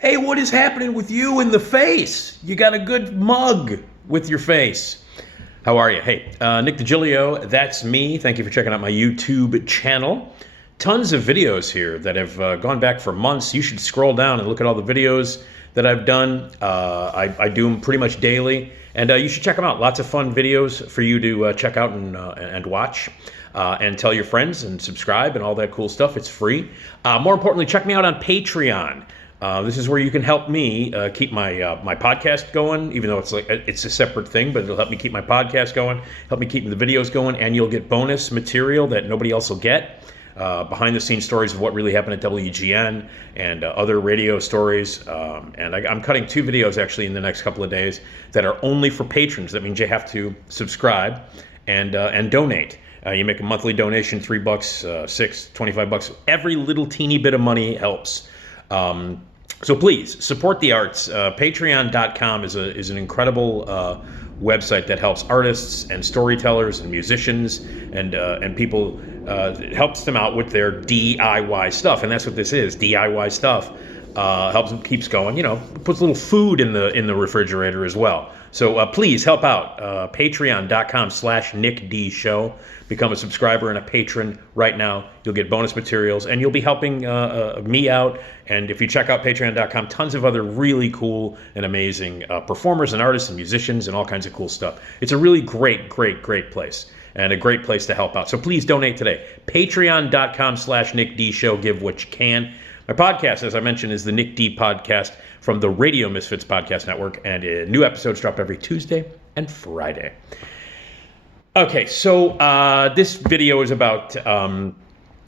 Hey, what is happening with you in the face? You got a good mug with your face. How are you? Hey, Nick Digilio, that's me. Thank you for checking out my YouTube channel. Tons of videos here that have gone back for months. You should scroll down and look at all the videos that I've done. I do them pretty much daily, and you should check them out. Lots of fun videos for you to check out and watch. And tell your friends and subscribe and all that cool stuff. It's free. More importantly, check me out on Patreon. This is where you can help me keep my podcast going, even though it's a separate thing, but it'll help me keep my podcast going, help me keep the videos going, and you'll get bonus material that nobody else will get. Behind the scenes stories of what really happened at WGN and other radio stories. And I'm cutting 2 videos actually in the next couple of days that are only for patrons. That means you have to subscribe and donate. You make a monthly donation, $3, $6, $25. Every little teeny bit of money helps. So please support the arts. Patreon.com is an incredible website that helps artists and storytellers and musicians and people. It helps them out with their DIY stuff, and that's what this is. DIY stuff helps them, keeps going. You know, puts a little food in the refrigerator as well. So please help out. Patreon.com/NickDShow. Become a subscriber and a patron right now. You'll get bonus materials, and you'll be helping me out. And if you check out Patreon.com, tons of other really cool and amazing performers and artists and musicians and all kinds of cool stuff. It's a really great place and a great place to help out. So please donate today. Patreon.com/NickDShow. Give what you can. My podcast, as I mentioned, is the Nick D Podcast from the Radio Misfits Podcast Network, and new episodes drop every Tuesday and Friday. Okay, so this video is about,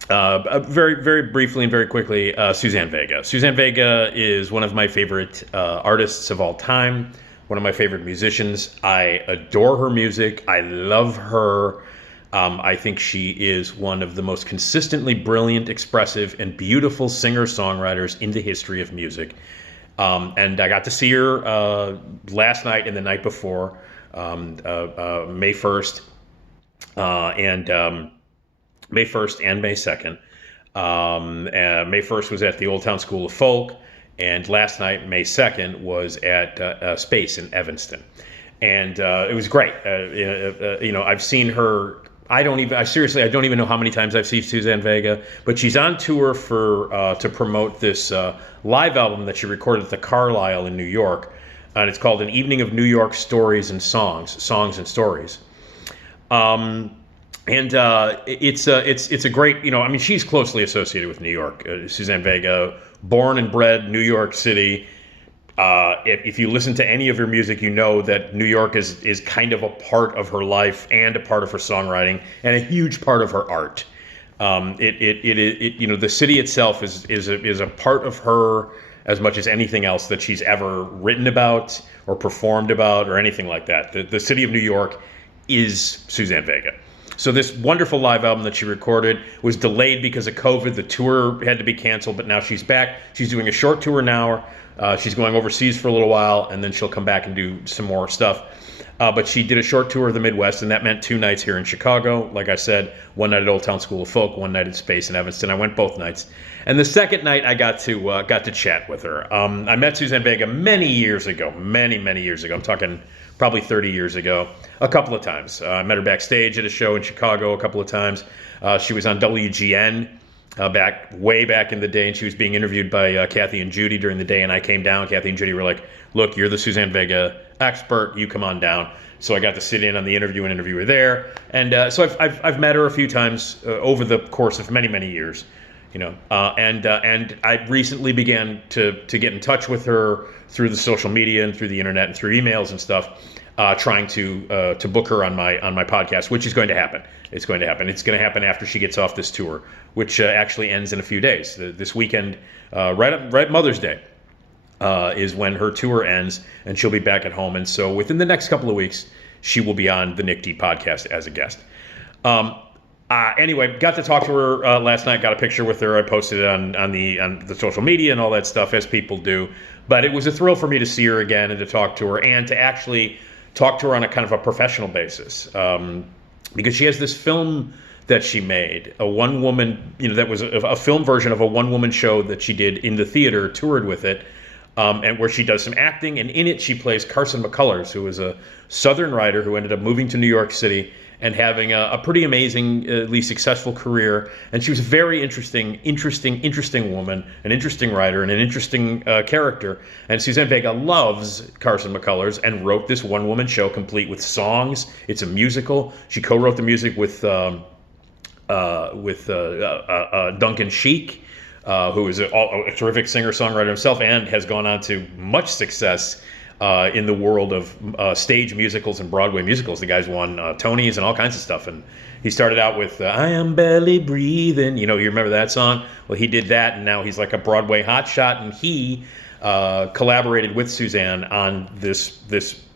very briefly and very quickly, Suzanne Vega. Suzanne Vega is one of my favorite artists of all time, one of my favorite musicians. I adore her music. I love her. I think she is one of the most consistently brilliant, expressive, and beautiful singer-songwriters in the history of music. And I got to see her last night and the night before, May 1st, and May 1st and May 2nd. May 1st was at the Old Town School of Folk, and last night, May 2nd, was at Space in Evanston. And it was great. I've seen her. I don't even know how many times I've seen Suzanne Vega, but she's on tour to promote this live album that she recorded at the Carlisle in New York, and it's called An Evening of New York Stories and Songs and Stories. It's a great, she's closely associated with New York. Suzanne Vega, born and bred New York City. If you listen to any of her music, you know that New York is kind of a part of her life and a part of her songwriting and a huge part of her art. The city itself is a part of her as much as anything else that she's ever written about or performed about or anything like that. The city of New York is Suzanne Vega. So this wonderful live album that she recorded was delayed because of COVID. The tour had to be canceled, but now she's back. She's doing a short tour now. She's going overseas for a little while, and then she'll come back and do some more stuff. But she did a short tour of the Midwest, and that meant 2 nights here in Chicago. Like I said, 1 night at Old Town School of Folk, 1 night at Space in Evanston. I went both nights. And the second night, I got to chat with her. I met Suzanne Vega many years ago. I'm talking probably 30 years ago, a couple of times. I met her backstage at a show in Chicago a couple of times. She was on WGN. Way back in the day, and she was being interviewed by Kathy and Judy during the day, and I came down. Kathy and Judy were like, look, you're the Suzanne Vega expert, you come on down. So I got to sit in on the interview and interview her there, and so I've met her a few times over the course of many years, and I recently began to get in touch with her through the social media and through the internet and through emails and stuff, trying to book her on my podcast, which is going to happen. It's going to happen. It's going to happen after she gets off this tour, which actually ends in a few days. This weekend, right Mother's Day, is when her tour ends, and she'll be back at home. And so within the next couple of weeks, she will be on the Nick D Podcast as a guest. Anyway, got to talk to her last night. Got a picture with her. I posted it on the social media and all that stuff, as people do. But it was a thrill for me to see her again and to talk to her and to actually talk to her on a kind of a professional basis. Because she has this film that she made, a one-woman, that was a film version of a one-woman show that she did in the theater, toured with it, and where she does some acting. And in it, she plays Carson McCullers, who is a Southern writer who ended up moving to New York City and having a pretty amazingly successful career. And she was a very interesting woman, an interesting writer, and an interesting character. And Suzanne Vega loves Carson McCullers and wrote this one-woman show complete with songs. It's a musical. She co-wrote the music with Duncan Sheik, who is a terrific singer-songwriter himself and has gone on to much success in the world of stage musicals and Broadway musicals. The guy's won Tonys and all kinds of stuff. And he started out with I Am Barely Breathing. You remember that song? Well, he did that, and now he's like a Broadway hotshot. And he collaborated with Suzanne on this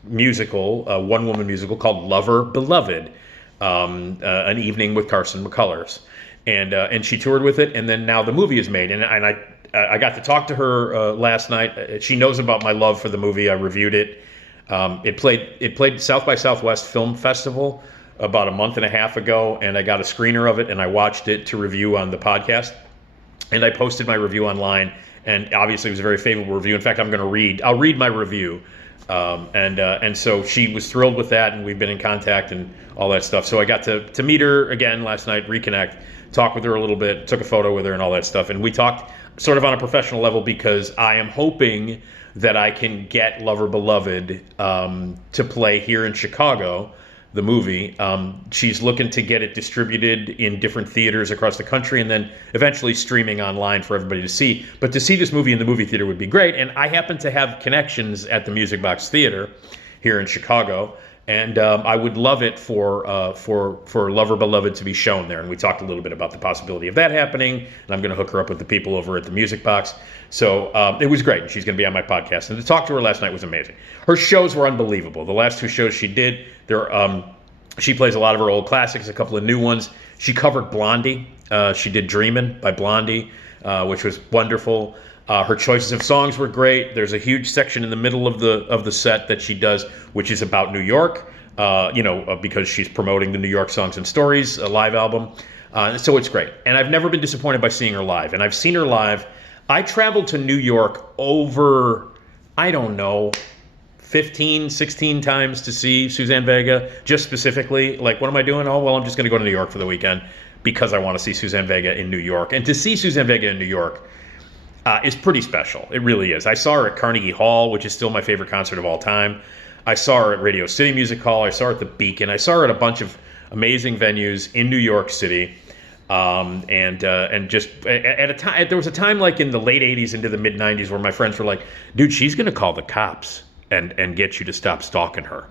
musical, one-woman musical called Lover Beloved, An Evening with Carson McCullers. And she toured with it, and then now the movie is made. And I got to talk to her last night. She knows about my love for the movie. I reviewed it. It played South by Southwest Film Festival about a month and a half ago, and I got a screener of it, and I watched it to review on the podcast. And I posted my review online, and obviously it was a very favorable review. In fact, I'll read my review. And so she was thrilled with that, and we've been in contact and all that stuff. So I got to meet her again last night, reconnect, talk with her a little bit, took a photo with her and all that stuff. And we talked sort of on a professional level because I am hoping that I can get Lover Beloved to play here in Chicago, the movie. She's looking to get it distributed in different theaters across the country and then eventually streaming online for everybody to see. But to see this movie in the movie theater would be great. And I happen to have connections at the Music Box Theater here in Chicago. And I would love it for Lover Beloved to be shown there. And we talked a little bit about the possibility of that happening. And I'm going to hook her up with the people over at the Music Box. So it was great. And she's going to be on my podcast. And to talk to her last night was amazing. Her shows were unbelievable. The last two shows she did, she plays a lot of her old classics, a couple of new ones. She covered Blondie. She did Dreamin' by Blondie, which was wonderful. Her choices of songs were great. There's a huge section in the middle of the set that she does, which is about New York, because she's promoting the New York Songs and Stories, a live album. So it's great. And I've never been disappointed by seeing her live. And I've seen her live. I traveled to New York over, 15, 16 times to see Suzanne Vega, just specifically. Like, what am I doing? Oh, well, I'm just going to go to New York for the weekend because I want to see Suzanne Vega in New York. And to see Suzanne Vega in New York is pretty special. It really is. I saw her at Carnegie Hall, which is still my favorite concert of all time. I saw her at Radio City Music Hall. I saw her at the Beacon. I saw her at a bunch of amazing venues in New York City. And just at a time, there was a time like in the late 80s into the mid 90s where my friends were like, dude, she's going to call the cops and get you to stop stalking her.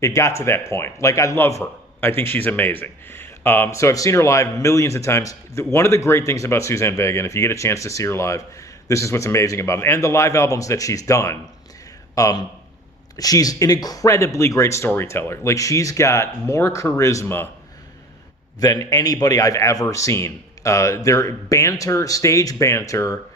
It got to that point. Like, I love her. I think she's amazing. So I've seen her live millions of times. One of the great things about Suzanne Vega, and if you get a chance to see her live, this is what's amazing about it. And the live albums that she's done, she's an incredibly great storyteller. Like, she's got more charisma than anybody I've ever seen. Their banter, stage banter,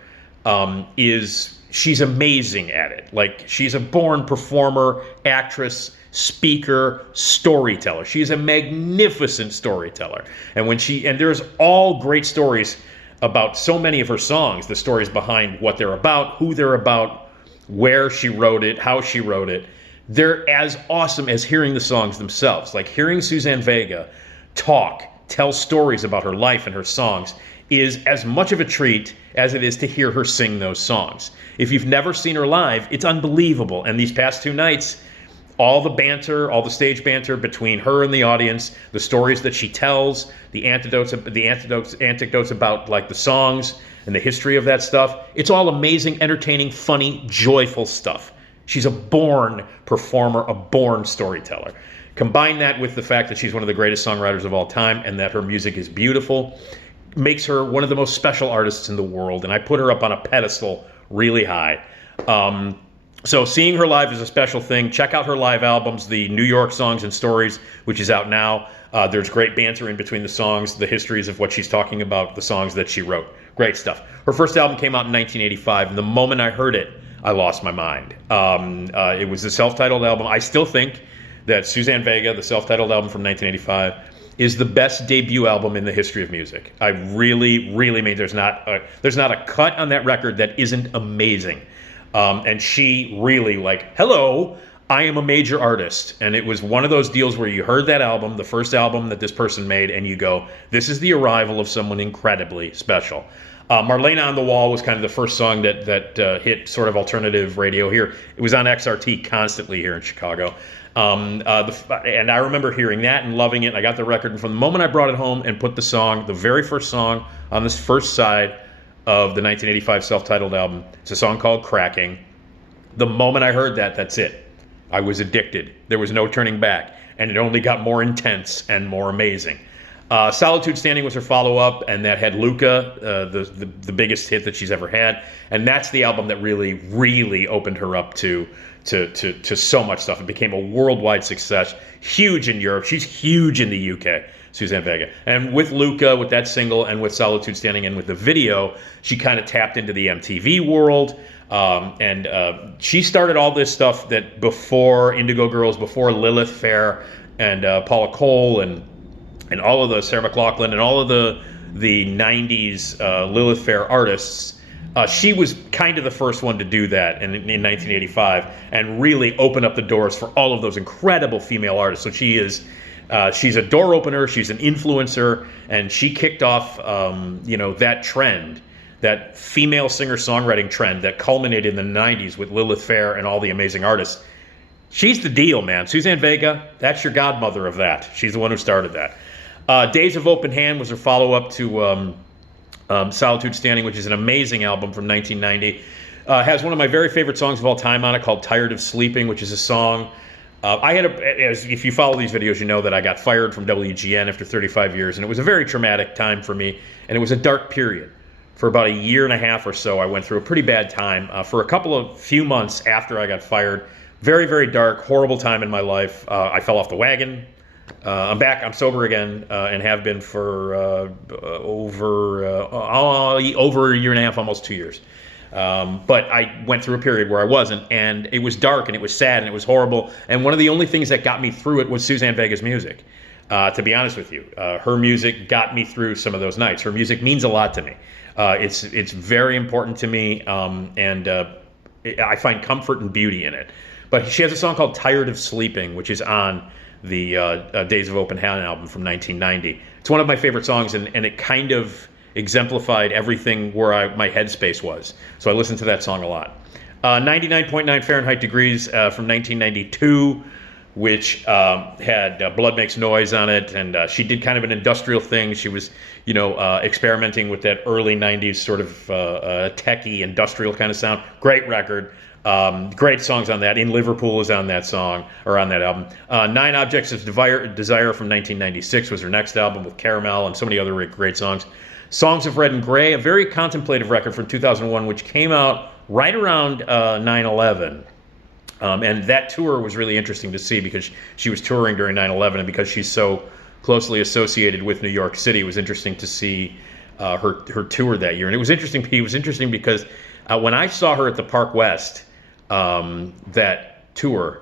she's amazing at it. Like, she's a born performer, actress, speaker, storyteller. She's a magnificent storyteller. And there's all great stories about so many of her songs, the stories behind what they're about, who they're about, where she wrote it, how she wrote it. They're as awesome as hearing the songs themselves. Like, hearing Suzanne Vega tell stories about her life and her songs is as much of a treat as it is to hear her sing those songs. If you've never seen her live, it's unbelievable. And these past two nights, all the banter, all the stage banter between her and the audience, the stories that she tells, the anecdotes about like the songs and the history of that stuff, it's all amazing, entertaining, funny, joyful stuff. She's a born performer, a born storyteller. Combine that with the fact that she's one of the greatest songwriters of all time and that her music is beautiful, makes her one of the most special artists in the world. And I put her up on a pedestal really high. So seeing her live is a special thing. Check out her live albums, the New York Songs and Stories, which is out now. There's great banter in between the songs, the histories of what she's talking about, the songs that she wrote. Great stuff. Her first album came out in 1985, and the moment I heard it, I lost my mind. It was the self-titled album. I still think that Suzanne Vega, the self-titled album from 1985, is the best debut album in the history of music. I really, really mean there's not a cut on that record that isn't amazing. And she really like, hello, I am a major artist. And it was one of those deals where you heard that album, the first album that this person made, and you go, this is the arrival of someone incredibly special. Marlena on the Wall was kind of the first song that hit sort of alternative radio here. It was on XRT constantly here in Chicago. And I remember hearing that and loving it. I got the record, and from the moment I brought it home and put the very first song on this first side of the 1985 self-titled album, it's a song called Cracking. The moment I heard that, that's it. I was addicted. There was no turning back, and it only got more intense and more amazing. Solitude Standing was her follow-up, and that had Luca, the biggest hit that she's ever had, and that's the album that really, really opened her up to so much stuff. It became a worldwide success, huge in Europe. She's huge in the UK, Suzanne Vega. And with Luca, with that single, and with Solitude Standing, and with the video, she kind of tapped into the MTV world. And she started all this stuff that before Indigo Girls, before Lilith Fair, and Paula Cole, and all of the Sarah McLachlan and all of the 90s Lilith Fair artists. She was kind of the first one to do that in 1985 and really open up the doors for all of those incredible female artists. So she's a door opener, she's an influencer, and she kicked off that trend, that female singer-songwriting trend that culminated in the 90s with Lilith Fair and all the amazing artists. She's the deal, man. Suzanne Vega, that's your godmother of that. She's the one who started that. Days of Open Hand was her follow-up to Solitude Standing, which is an amazing album from 1990. Has one of my very favorite songs of all time on it called Tired of Sleeping, which is a song. If you follow these videos, you know that I got fired from WGN after 35 years, and it was a very traumatic time for me, and it was a dark period. For about a year and a half or so, I went through a pretty bad time. For a few months after I got fired, very, very dark, horrible time in my life. I fell off the wagon. I'm back. I'm sober again, and have been for over a year and a half, almost 2 years. But I went through a period where I wasn't, and it was dark, and it was sad, and it was horrible. And one of the only things that got me through it was Suzanne Vega's music. To be honest with you, her music got me through some of those nights. Her music means a lot to me. It's very important to me, and I find comfort and beauty in it. But she has a song called Tired of Sleeping, which is on the Days of Open Hand album from 1990. It's one of my favorite songs, and it kind of exemplified everything where my headspace was. So I listened to that song a lot. 99.9 Fahrenheit Degrees from 1992, which had Blood Makes Noise on it, and she did kind of an industrial thing. She was, experimenting with that early 90s sort of techie industrial kind of sound. Great record. Great songs on that. In Liverpool is on that song, or on that album. Nine Objects of Desire from 1996 was her next album with Caramel and so many other great songs. Songs of Red and Gray, a very contemplative record from 2001, which came out right around 9/11. And that tour was really interesting to see because she was touring during 9/11, and because she's so closely associated with New York City, it was interesting to see her tour that year. And it was interesting because when I saw her at the Park West, that tour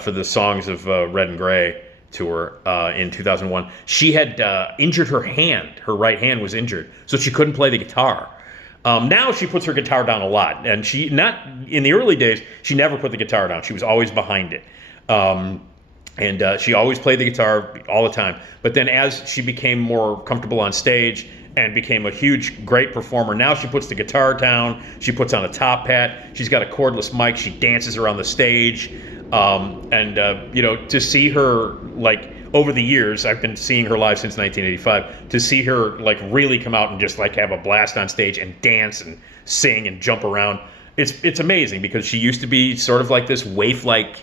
for the Songs of Red and Gray tour in 2001, she had injured her hand. Her right hand was injured, so she couldn't play the guitar. Now she puts her guitar down a lot, and in the early days, she never put the guitar down. She was always behind it. And she always played the guitar all the time. But then as she became more comfortable on stage and became a huge, great performer, now she puts the guitar down, she puts on a top hat, she's got a cordless mic, she dances around the stage. To see her, over the years, I've been seeing her live since 1985, to see her, really come out and just, have a blast on stage and dance and sing and jump around, it's amazing, because she used to be sort of like this waif-like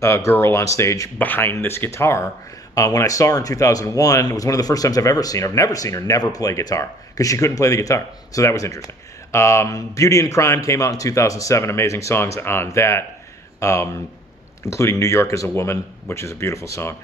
girl on stage behind this guitar. When I saw her in 2001, it was one of the first times I've ever seen her. I've never seen her never play guitar, because she couldn't play the guitar. So that was interesting. Beauty and Crime came out in 2007. Amazing songs on that, including New York as a Woman, which is a beautiful song.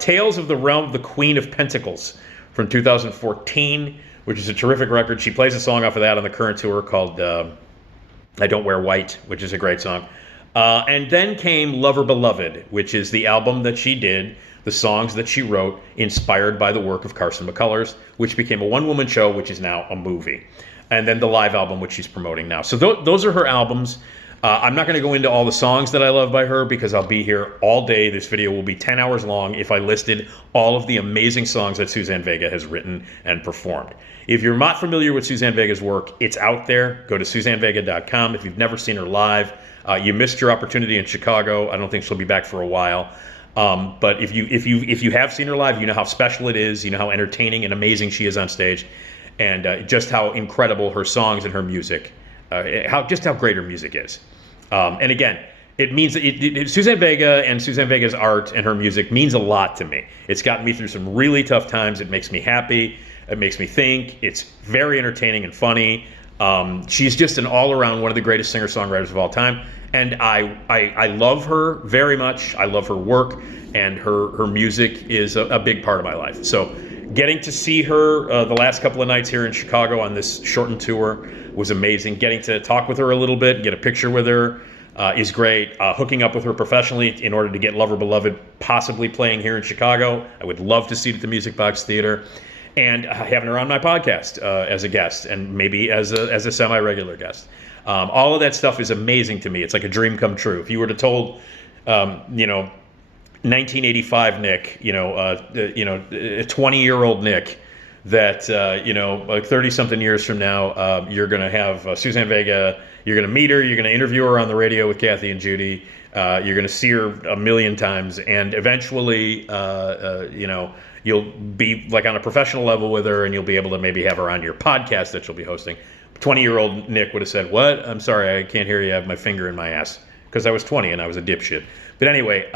Tales of the Realm of the Queen of Pentacles from 2014, which is a terrific record. She plays a song off of that on the current tour called I Don't Wear White, which is a great song. And then came Lover Beloved, which is the album that she did, the songs that she wrote, inspired by the work of Carson McCullers, which became a one-woman show, which is now a movie. and then the live album, which she's promoting now. So those are her albums. I'm not going to go into all the songs that I love by her because I'll be here all day. This video will be 10 hours long if I listed all of the amazing songs that Suzanne Vega has written and performed. If you're not familiar with Suzanne Vega's work, it's out there. Go to SuzanneVega.com. If you've never seen her live, you missed your opportunity in Chicago. I don't think she'll be back for a while. But if you have seen her live, you know how special it is. You know how entertaining and amazing she is on stage, and just how incredible her songs and her music, how great her music is. And again, it means that Suzanne Vega and Suzanne Vega's art and her music means a lot to me. It's gotten me through some really tough times. It makes me happy. It makes me think. It's very entertaining and funny. She's just an all-around one of the greatest singer-songwriters of all time. And I love her very much. I love her work, and her music is a big part of my life. So getting to see her the last couple of nights here in Chicago on this shortened tour was amazing. Getting to talk with her a little bit, get a picture with her is great. Hooking up with her professionally in order to get Lover Beloved possibly playing here in Chicago. I would love to see it at the Music Box Theater. And having her on my podcast as a guest, and maybe as a semi-regular guest. All of that stuff is amazing to me. It's like a dream come true. If you were to told, 1985 Nick, a 20-year-old Nick, that like 30-something years from now, you're going to have Suzanne Vega. You're going to meet her. You're going to interview her on the radio with Kathy and Judy. You're going to see her a million times, and eventually, you'll be like on a professional level with her, and you'll be able to maybe have her on your podcast that you'll be hosting. 20-year-old Nick would have said, "What? I'm sorry, I can't hear you. I have my finger in my ass," because I was 20 and I was a dipshit. But anyway,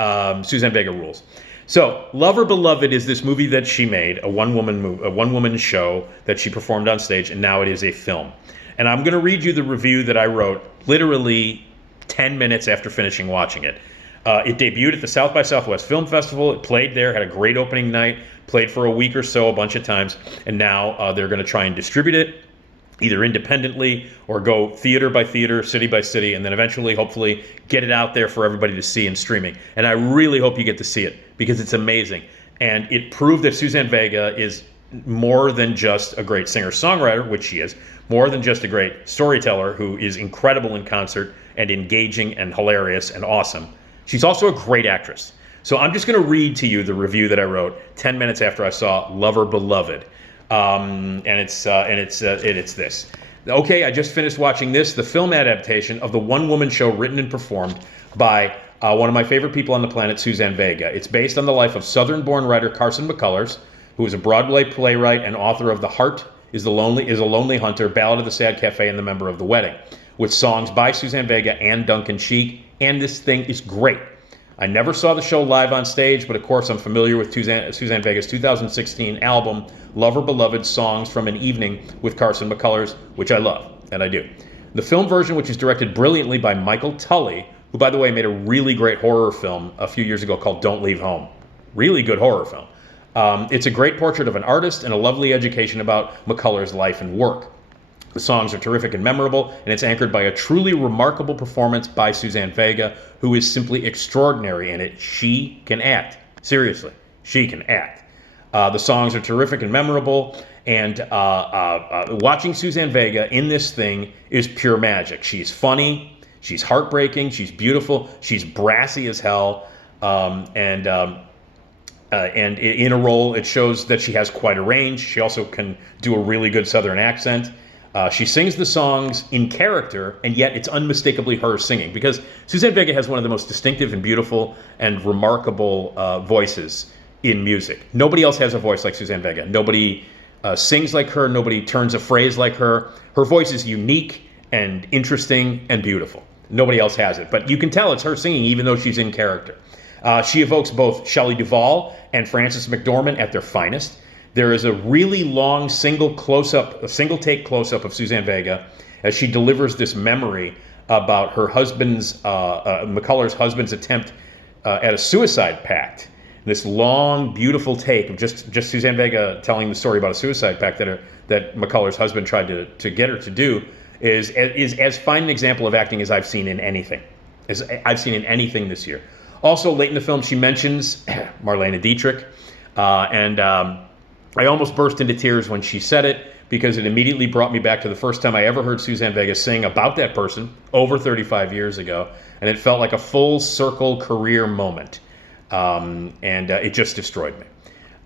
Suzanne Vega rules. So, Lover Beloved is this movie that she made, a one-woman show that she performed on stage, and now it is a film. And I'm going to read you the review that I wrote literally 10 minutes after finishing watching it. It debuted at the South by Southwest Film Festival. It played there, had a great opening night, played for a week or so a bunch of times, and now they're going to try and distribute it either independently or go theater by theater, city by city, and then eventually, hopefully, get it out there for everybody to see in streaming. And I really hope you get to see it because it's amazing. And it proved that Suzanne Vega is more than just a great singer-songwriter, which she is, more than just a great storyteller who is incredible in concert and engaging and hilarious and awesome. She's also a great actress. So I'm just going to read to you the review that I wrote 10 minutes after I saw Lover Beloved. And it's this. Okay, I just finished watching this, the film adaptation of the one-woman show written and performed by one of my favorite people on the planet, Suzanne Vega. It's based on the life of Southern-born writer Carson McCullers, who is a Broadway playwright and author of The Heart is a Lonely Hunter, Ballad of the Sad Cafe, and The Member of the Wedding, with songs by Suzanne Vega and Duncan Sheik, and this thing is great. I never saw the show live on stage, but of course I'm familiar with Suzanne Vega's 2016 album, Lover Beloved, Songs from an Evening with Carson McCullers, which I love, and I do. The film version, which is directed brilliantly by Michael Tully, who, by the way, made a really great horror film a few years ago called Don't Leave Home. Really good horror film. It's a great portrait of an artist and a lovely education about McCullers' life and work. The songs are terrific and memorable, and it's anchored by a truly remarkable performance by Suzanne Vega, who is simply extraordinary in it. She can act. Seriously, she can act. The songs are terrific and memorable, and watching Suzanne Vega in this thing is pure magic. She's funny, she's heartbreaking, she's beautiful, she's brassy as hell, and in a role, it shows that she has quite a range. She also can do a really good Southern accent. She sings the songs in character, and yet it's unmistakably her singing, because Suzanne Vega has one of the most distinctive and beautiful and remarkable voices in music. Nobody else has a voice like Suzanne Vega. Nobody sings like her. Nobody turns a phrase like her. Her voice is unique and interesting and beautiful. Nobody else has it. But you can tell it's her singing, even though she's in character. She evokes both Shelley Duvall and Frances McDormand at their finest. There is a really long single take close-up of Suzanne Vega as she delivers this memory about her husband's, McCullers' husband's attempt at a suicide pact. This long, beautiful take of just Suzanne Vega telling the story about a suicide pact that McCullers' husband tried to get her to do is as fine an example of acting as I've seen in anything. This year. Also, late in the film, she mentions Marlene Dietrich, and I almost burst into tears when she said it, because it immediately brought me back to the first time I ever heard Suzanne Vega sing about that person over 35 years ago, and it felt like a full circle career moment, and it just destroyed me.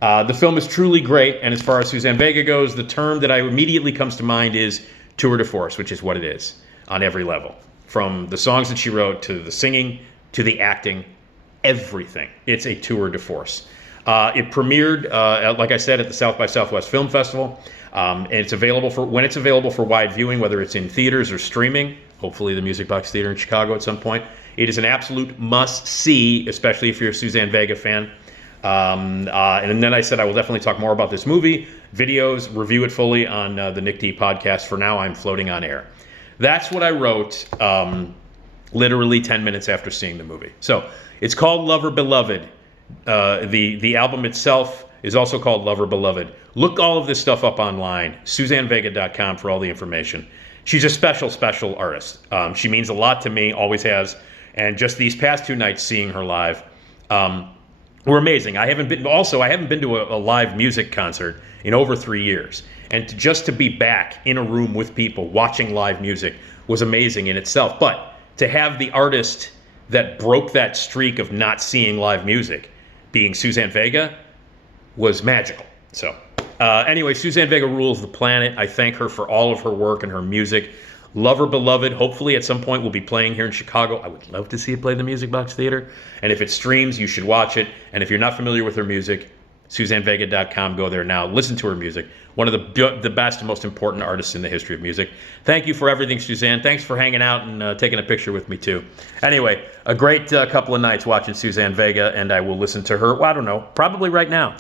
The film is truly great, and as far as Suzanne Vega goes, the term that immediately comes to mind is tour de force, which is what it is on every level. From the songs that she wrote, to the singing, to the acting, everything. It's a tour de force. It premiered, like I said, at the South by Southwest Film Festival, and it's available when it's available for wide viewing, whether it's in theaters or streaming, hopefully the Music Box Theater in Chicago at some point. It is an absolute must-see, especially if you're a Suzanne Vega fan. And then I said I will definitely talk more about this movie, videos, review it fully on the Nick D podcast. For now, I'm floating on air. That's what I wrote literally 10 minutes after seeing the movie. So it's called Lover Beloved. The album itself is also called Lover Beloved. Look all of this stuff up online, SuzanneVega.com for all the information. She's a special, special artist. She means a lot to me, always has. And just these past 2 nights seeing her live were amazing. I haven't been to a live music concert in over 3 years. And just to be back in a room with people watching live music was amazing in itself. But to have the artist that broke that streak of not seeing live music being Suzanne Vega was magical. So anyway, Suzanne Vega rules the planet. I thank her for all of her work and her music. Lover Beloved, hopefully at some point will be playing here in Chicago. I would love to see it play the Music Box Theater. And if it streams, you should watch it. And if you're not familiar with her music, SuzanneVega.com, go there now. Listen to her music. One of the best and most important artists in the history of music. Thank you for everything, Suzanne. Thanks for hanging out and taking a picture with me, too. Anyway, a great couple of nights watching Suzanne Vega, and I will listen to her, well, I don't know, probably right now.